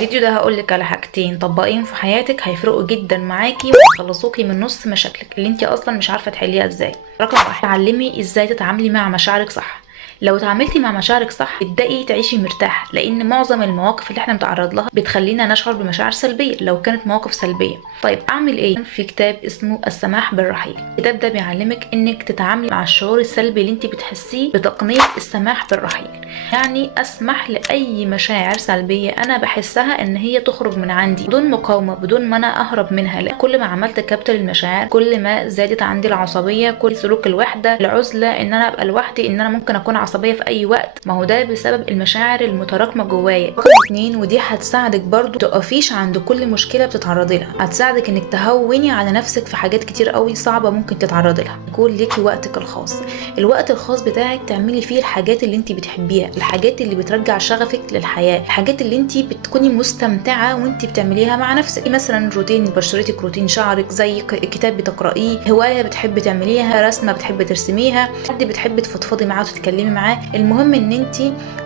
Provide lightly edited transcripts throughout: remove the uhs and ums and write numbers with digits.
الفيديو ده هقولك على حاجتين طبقيهم في حياتك هيفرقوا جدا معاكي ويخلصوكي من نص مشاكلك اللي انت اصلا مش عارفه تحليها ازاي. رقم واحد، تعلمي ازاي تتعاملي مع مشاعرك صح. لو اتعاملتي مع مشاعرك صح تبدأي تعيشي مرتاح، لان معظم المواقف اللي احنا بنتعرض لها بتخلينا نشعر بمشاعر سلبيه لو كانت مواقف سلبيه. طيب اعمل ايه؟ في كتاب اسمه السماح بالرحيل. الكتاب ده بيعلمك انك تتعاملي مع الشعور السلبي اللي انت بتحسيه بتقنيه السماح بالرحيل. يعني اسمح لاي مشاعر سلبيه انا بحسها ان هي تخرج من عندي بدون مقاومه، بدون ما انا اهرب منها. لأ، كل ما عملت كبت للمشاعر كل ما زادت عندي العصبيه، كل سلوك الوحده، العزله، ان انا ابقى لوحدي، ان انا ممكن اكون عصبيه في اي وقت. ما هو ده بسبب المشاعر المتراكمه جوايا. رقم اتنين، ودي هتساعدك برضو تقفيش عند كل مشكله بتتعرضي لها، هتساعدك انك تهوني على نفسك في حاجات كتير قوي صعبه ممكن تتعرضي لها. يكون ليكي وقتك الخاص، الوقت الخاص بتاعك تعملي فيه الحاجات اللي انت بتحبيها، الحاجات اللي بترجع شغفك للحياه، الحاجات اللي انت بتكوني مستمتعه وانت بتعمليها مع نفسك. مثلا روتين بشرتك، روتين شعرك، زي كتاب بتقرايه، هوايه بتحبي تعمليها، رسمه بتحبي ترسميها، حد بتحبي تفضفضي معاه وتتكلمي معاه. المهم ان انت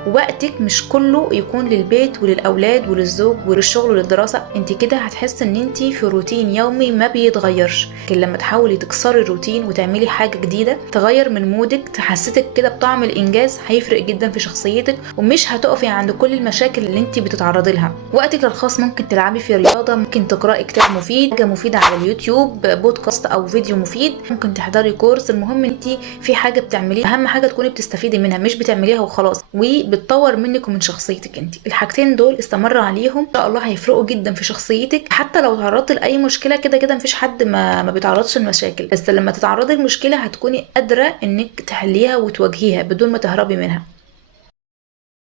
وقتك مش كله يكون للبيت وللاولاد وللزوج وللشغل وللدراسه. انت كده هتحس ان انت في روتين يومي ما بيتغيرش. لكن لما تحاولي تكسري الروتين وتعملي حاجه جديده تغير من مودك، تحسسك كده بطعم الانجاز، هيفرق جدا في شخصيتك ومش هتقفي عند كل المشاكل اللي انت بتتعرضي لها. وقتك الخاص ممكن تلعبي في رياضه، ممكن تقراي كتاب مفيد، حاجه مفيده على اليوتيوب، بودكاست او فيديو مفيد، ممكن تحضري كورس. المهم انت في حاجه بتعمليها، اهم حاجه تكوني بتستفيدي منها مش بتعمليها وخلاص، وبتطور منك ومن شخصيتك انت. الحاجتين دول استمر عليهم ان شاء الله هيفرقوا جدا في شخصيتك. حتى لو تعرضت لاي مشكله، كده كده مفيش حد ما بيتعرضش لمشاكل، بس لما تتعرضي لمشكله هتكوني قادره انك تحليها وتواجهيها بدون ما تهربي منها.